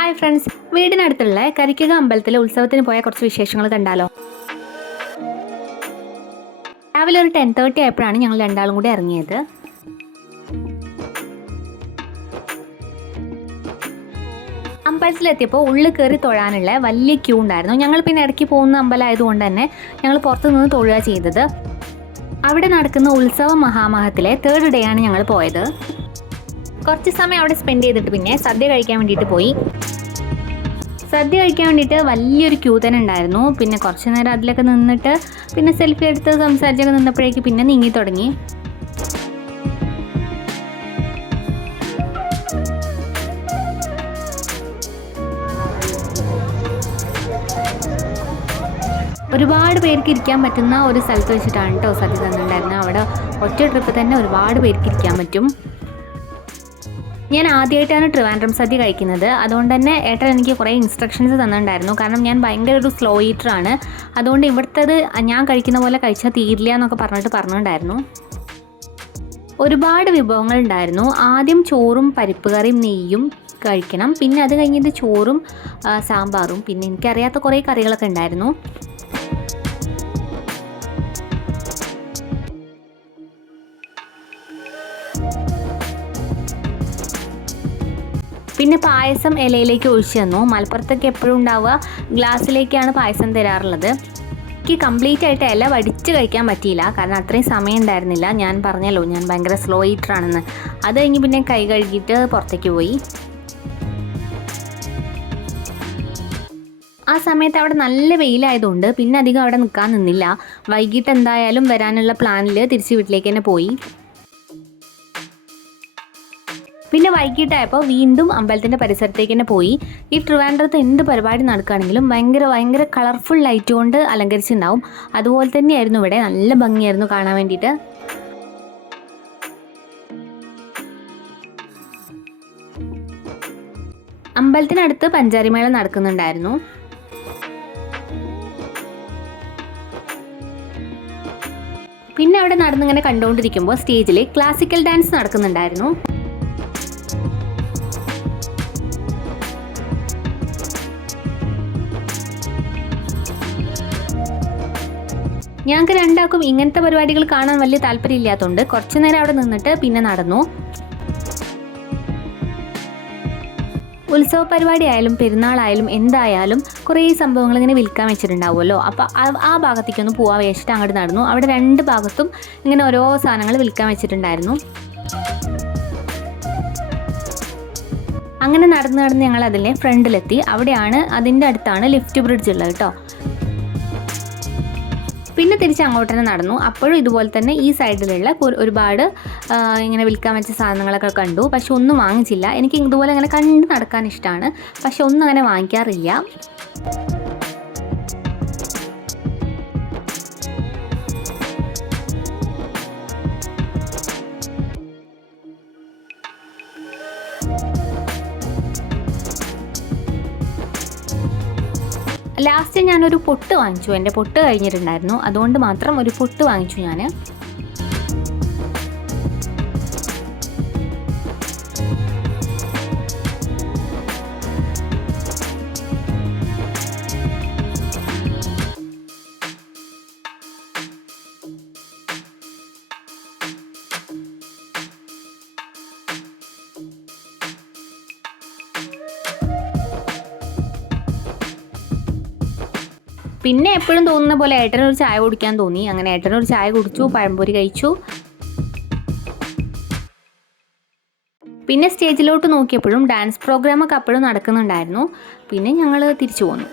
Hi friends, വീടിനടുത്തുള്ള കരിക്കുക അമ്പലത്തിലെ ഉത്സവത്തിന് പോയ കുറച്ച് വിശേഷങ്ങൾ കണ്ടാലോ. രാവിലെ ഒരു 10:30 ആയപ്പോഴാണ് ഞങ്ങൾ രണ്ടാളും കൂടി ഇറങ്ങിയത്. അമ്പലത്തിലെത്തിയപ്പോൾ ഉള്ളിൽ കയറി തൊഴാനുള്ള വലിയ ക്യൂ ഉണ്ടായിരുന്നു. ഞങ്ങൾ പിന്നെ ഇടയ്ക്ക് പോകുന്ന അമ്പലമായതുകൊണ്ട് തന്നെ ഞങ്ങൾ പുറത്തു നിന്ന് തൊഴുക ചെയ്തത്. അവിടെ നടക്കുന്ന ഉത്സവ മഹാമഹത്തിലെ 3rd ഡേ ആണ് ഞങ്ങൾ പോയത്. കുറച്ച് സമയം അവിടെ സ്പെൻഡ് ചെയ്തിട്ട് പിന്നെ സദ്യ കഴിക്കാൻ വേണ്ടിയിട്ട് പോയി. സദ്യ കഴിക്കാൻ വേണ്ടിയിട്ട് വലിയൊരു ക്യൂ തന്നെ ഉണ്ടായിരുന്നു. പിന്നെ കുറച്ച് നേരം അതിലൊക്കെ നിന്നിട്ട് പിന്നെ സെൽഫി എടുത്ത് സംസാരിച്ചൊക്കെ നിന്നപ്പോഴേക്ക് പിന്നെ നീങ്ങി തുടങ്ങി. ഒരുപാട് പേർക്ക് ഇരിക്കാൻ പറ്റുന്ന ഒരു സ്ഥലത്ത് വെച്ചിട്ടാണ് കേട്ടോ സദ്യ തന്നിട്ടുണ്ടായിരുന്നത്. അവിടെ ഒറ്റ ട്രിപ്പ് തന്നെ ഒരുപാട് പേർക്ക് ഇരിക്കാൻ പറ്റും. ഞാൻ ആദ്യമായിട്ടാണ് ട്രിവാൻഡ്രം സദ്യ കഴിക്കുന്നത്. അതുകൊണ്ട് തന്നെ ഏട്ടൻ എനിക്ക് കുറേ ഇൻസ്ട്രക്ഷൻസ് തന്നിട്ടുണ്ടായിരുന്നു. കാരണം ഞാൻ ഭയങ്കര ഒരു സ്ലോ ഈറ്ററാണ്. അതുകൊണ്ട് ഇവിടുത്തത് ഞാൻ കഴിക്കുന്ന പോലെ കഴിച്ചാൽ തീരില്ല എന്നൊക്കെ പറഞ്ഞിട്ടുണ്ടായിരുന്നു. ഒരുപാട് വിഭവങ്ങൾ ഉണ്ടായിരുന്നു. ആദ്യം ചോറും പരിപ്പ് കറിയും നെയ്യും കഴിക്കണം. പിന്നെ അത് കഴിഞ്ഞിട്ട് ചോറും സാമ്പാറും പിന്നെ എനിക്കറിയാത്ത കുറേ കറികളൊക്കെ ഉണ്ടായിരുന്നു. പിന്നെ പായസം ഇലയിലേക്ക് ഒഴിച്ചു തന്നു. മലപ്പുറത്തൊക്കെ എപ്പോഴും ഉണ്ടാവുക ഗ്ലാസ്സിലേക്കാണ് പായസം തരാറുള്ളത്. എനിക്ക് കംപ്ലീറ്റ് ആയിട്ട് ഇല വടിച്ച് കഴിക്കാൻ പറ്റിയില്ല, കാരണം അത്രയും സമയം ഉണ്ടായിരുന്നില്ല. ഞാൻ പറഞ്ഞല്ലോ ഞാൻ ഭയങ്കര സ്ലോ ഈറ്ററാണെന്ന്. അത് കഴിഞ്ഞ് പിന്നെ കൈ കഴുകിയിട്ട് പുറത്തേക്ക് പോയി. ആ സമയത്ത് അവിടെ നല്ല വെയിലായതുകൊണ്ട് പിന്നെ അധികം അവിടെ നിൽക്കാൻ നിന്നില്ല. വൈകിട്ട് എന്തായാലും വരാനുള്ള പ്ലാനിൽ തിരിച്ച് വീട്ടിലേക്ക് തന്നെ പോയി. പിന്നെ വൈകിട്ടായപ്പോൾ വീണ്ടും അമ്പലത്തിൻ്റെ പരിസരത്തേക്ക് തന്നെ പോയി. ഈ ട്രിവാൻഡ്രത്ത് എന്ത് പരിപാടി നടക്കുകയാണെങ്കിലും ഭയങ്കര കളർഫുൾ ലൈറ്റ് കൊണ്ട് അലങ്കരിച്ചിട്ടുണ്ടാവും. അതുപോലെ തന്നെയായിരുന്നു ഇവിടെ. നല്ല ഭംഗിയായിരുന്നു കാണാൻ വേണ്ടിയിട്ട്. അമ്പലത്തിനടുത്ത് പഞ്ചാരിമേള നടക്കുന്നുണ്ടായിരുന്നു. പിന്നെ അവിടെ നടന്നിങ്ങനെ കണ്ടുകൊണ്ടിരിക്കുമ്പോൾ സ്റ്റേജിൽ ക്ലാസിക്കൽ ഡാൻസ് നടക്കുന്നുണ്ടായിരുന്നു. ഞങ്ങൾക്ക് രണ്ടാൾക്കും ഇങ്ങനത്തെ പരിപാടികൾ കാണാൻ വലിയ താല്പര്യമില്ലാത്തതുകൊണ്ട് കുറച്ചു നേരം അവിടെ നിന്നിട്ട് പിന്നെ നടന്നു. ഉത്സവ പരിപാടി ആയാലും പെരുന്നാളായാലും എന്തായാലും കുറേ സംഭവങ്ങൾ ഇങ്ങനെ വിൽക്കാൻ വെച്ചിട്ടുണ്ടാവുമല്ലോ. അപ്പോൾ ആ ഭാഗത്തേക്കൊന്ന് പോകാൻ വെച്ചിട്ട് അങ്ങോട്ട് നടന്നു. അവിടെ 2 ഭാഗത്തും ഇങ്ങനെ ഓരോ സാധനങ്ങൾ വിൽക്കാൻ വെച്ചിട്ടുണ്ടായിരുന്നു. അങ്ങനെ നടന്ന് ഞങ്ങൾ അതിൻ്റെ ഫ്രണ്ടിലെത്തി. അതിൻ്റെ അടുത്താണ് ലിഫ്റ്റ് ബ്രിഡ്ജ് ഉള്ളത് കേട്ടോ. പിന്നെ തിരിച്ച് അങ്ങോട്ട് തന്നെ നടന്നു. അപ്പോഴും ഇതുപോലെ തന്നെ ഈ സൈഡിലുള്ള ഒരുപാട് ഇങ്ങനെ വിൽക്കാൻ വെച്ച സാധനങ്ങളൊക്കെ കണ്ടു. പക്ഷെ ഒന്നും വാങ്ങിച്ചില്ല. എനിക്ക് ഇതുപോലെ ഇങ്ങനെ കണ്ട് നടക്കാൻ ഇഷ്ടമാണ്, പക്ഷെ ഒന്നും അങ്ങനെ വാങ്ങിക്കാറില്ല. ലാസ്റ്റ് ഞാനൊരു പൊട്ട് വാങ്ങിച്ചു. എൻ്റെ പൊട്ട് കഴിഞ്ഞിട്ടുണ്ടായിരുന്നു, അതുകൊണ്ട് മാത്രം ഒരു പൊട്ട് വാങ്ങിച്ചു ഞാൻ. പിന്നെ എപ്പോഴും തോന്നുന്ന പോലെ ഏട്ടനൊരു ചായ കുടിക്കാൻ തോന്നി. അങ്ങനെ ഏട്ടനൊരു ചായ കുടിച്ചു, പഴംപൊരി കഴിച്ചു. പിന്നെ സ്റ്റേജിലോട്ട് നോക്കിയപ്പോഴും ഡാൻസ് പ്രോഗ്രാമൊക്കെ അപ്പോഴും നടക്കുന്നുണ്ടായിരുന്നു. പിന്നെ ഞങ്ങൾ തിരിച്ചു പോന്നു.